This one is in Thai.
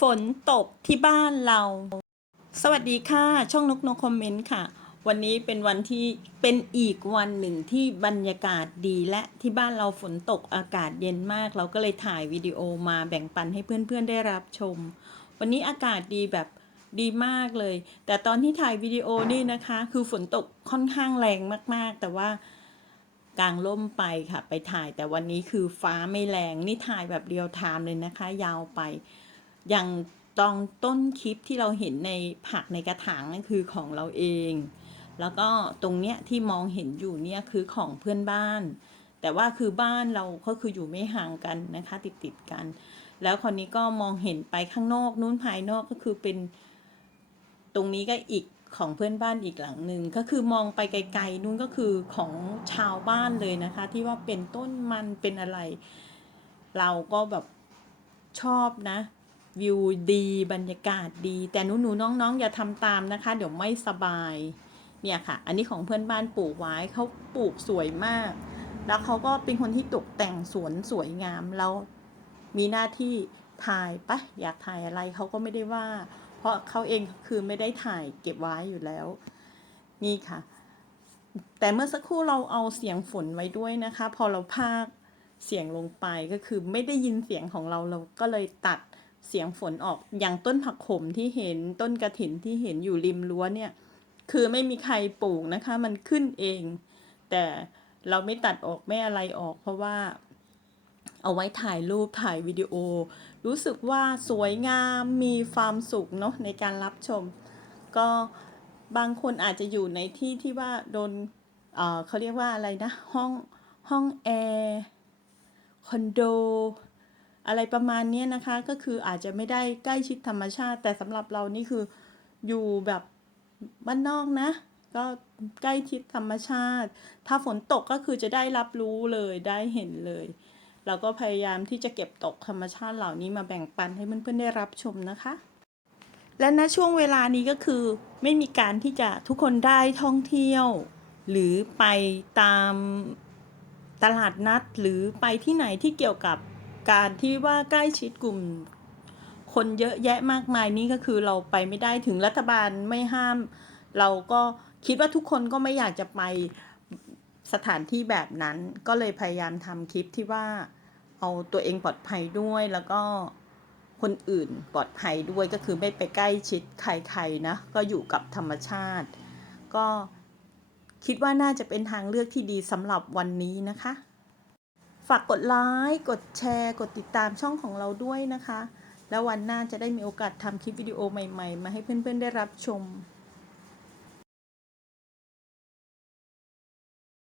ฝนตกที่บ้านเรา สวัสดีค่ะ ช่องนกนกคอมเมนต์ค่ะ วันนี้เป็นวันที่เป็นอีกวันหนึ่งที่บรรยากาศดีและที่บ้านเราฝนตกอากาศเย็นมาก เราก็เลยถ่ายวิดีโอมาแบ่งปันให้เพื่อนๆได้รับชม วันนี้อากาศดีแบบดีมากเลย แต่ตอนที่ถ่ายวิดีโอนี่นะคะ คือฝนตกค่อนข้างแรงมากๆ แต่ว่ากลางร่มไปค่ะ ไปถ่ายแต่วันนี้คือฟ้าไม่แรงนี่ถ่ายแบบเรียลไทม์เลยนะคะ ยาวไป อย่างตอนต้นคลิปที่เราเห็นในผักในกระถางนั่นคือของเราเอง แล้วก็ตรงเนี้ยที่มองเห็นอยู่เนี่ยคือของเพื่อนบ้าน แต่ว่าคือบ้านเราก็คืออยู่ไม่ห่างกันนะคะ ติดติดกัน แล้วคราวนี้ก็มองเห็นไปข้างนอกนู้นภายนอกก็คือเป็น ตรงนี้ก็อีกของเพื่อนบ้านอีกหลังหนึ่งก็คือมองไปไกลๆนู้นก็คือของชาวบ้านเลยนะคะ ที่ว่าเป็นต้นมันเป็นอะไร เราก็แบบชอบนะ วิวดีบรรยากาศดี แต่หนูหนูๆน้องๆอย่าทำตามนะคะ เดี๋ยวไม่สบาย เนี่ยค่ะ อันนี้ของเพื่อนบ้านปลูกไว้เขาปลูกสวยมาก แล้วเขาก็เป็นคนที่ตกแต่งสวนสวยงามแล้วมีหน้าที่ถ่ายปะอยากถ่ายอะไรเขาก็ไม่ได้ว่า เพราะเขาเองคือไม่ได้ถ่ายเก็บไว้อยู่แล้ว นี่ค่ะ แต่เมื่อสักครู่เราเอาเสียงฝนไว้ด้วยนะคะ พอเราพากเสียงลงไปก็คือไม่ได้ยินเสียงของเราเราก็เลยตัด เสียงฝนออกอย่างต้นผักขมที่เห็นต้นกระถินที่เห็นอยู่ริมรั้วเนี่ย คือไม่มีใครปลูกนะคะ มันขึ้นเอง แต่เราไม่ตัดออกไม่อะไรออก เพราะว่า เอาไว้ถ่ายรูปถ่ายวิดีโอ รู้สึกว่าสวยงามมีความสุขเนาะในการรับชม ก็บางคนอาจจะอยู่ในที่ที่ว่าโดนเเขาเรียกว่าอะไรนะ ห้องห้องแอร์คอนโด อะไรประมาณนี้นะคะ ก็คืออาจจะไม่ได้ใกล้ชิดธรรมชาติ แต่สำหรับเรานี่คืออยู่แบบบ้านนอกนะ ก็ใกล้ชิดธรรมชาติ ถ้าฝนตกก็คือจะได้รับรู้เลยได้เห็นเลย เราก็พยายามที่จะเก็บตกธรรมชาติเหล่านี้มาแบ่งปันให้เพื่อนๆได้รับชมนะคะ และณช่วงเวลานี้ก็คือไม่มีการที่จะทุกคนได้ท่องเที่ยว หรือไปตามตลาดนัดหรือไปที่ไหนที่เกี่ยวกับ การที่ว่าใกล้ชิดกลุ่ม คนเยอะแยะมากมายนี่ก็คือเราไปไม่ได้ถึงรัฐบาลไม่ห้าม เราก็คิดว่าทุกคนก็ไม่อยากจะไปสถานที่แบบนั้นก็เลยพยายามทำคลิปที่ว่าเอาตัวเองปลอดภัยด้วยแล้วก็คนอื่นปลอดภัยด้วยก็คือไม่ไปใกล้ชิดใครๆนะก็อยู่กับธรรมชาติ ก็คิดว่าน่าจะเป็นทางเลือกที่ดีสำหรับวันนี้นะคะ ฝากกดไลค์ กดแชร์ กดติดตามช่องของเราด้วยนะคะ แล้ววันหน้าจะได้มีโอกาสทำคลิปวิดีโอใหม่ ๆ มาให้เพื่อนๆได้รับชม